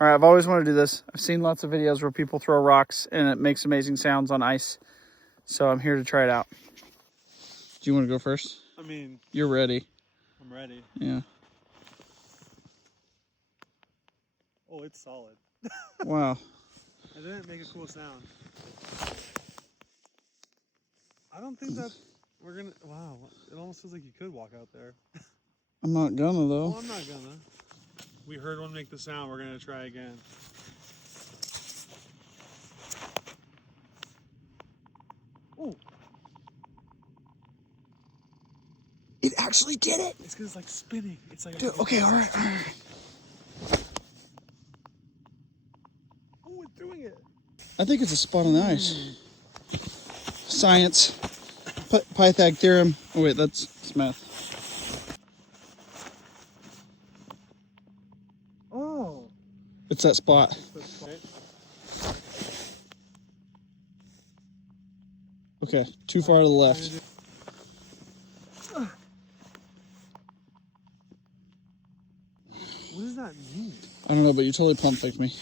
All right, I've always wanted to do this. I've seen lots of videos where people throw rocks and it makes amazing sounds on ice. So I'm here to try it out. Do you want to go first? I mean, you're ready. I'm ready. Yeah. Oh, it's solid. Wow. I didn't make a cool sound. I don't think that we're gonna. Wow, it almost feels like you could walk out there. I'm not gonna though. Well, I'm not gonna. We heard one make the sound. We're gonna try again. Oh, It actually did it. it's because it's like spinning. It's like. Dude, okay, all right. Oh, it's doing it. I think it's a spot on the ice. Science. Pythag theorem. Oh wait, that's math. Oh. It's that spot. Okay, too far to the left. What does that mean? I don't know, but you totally pump faked me.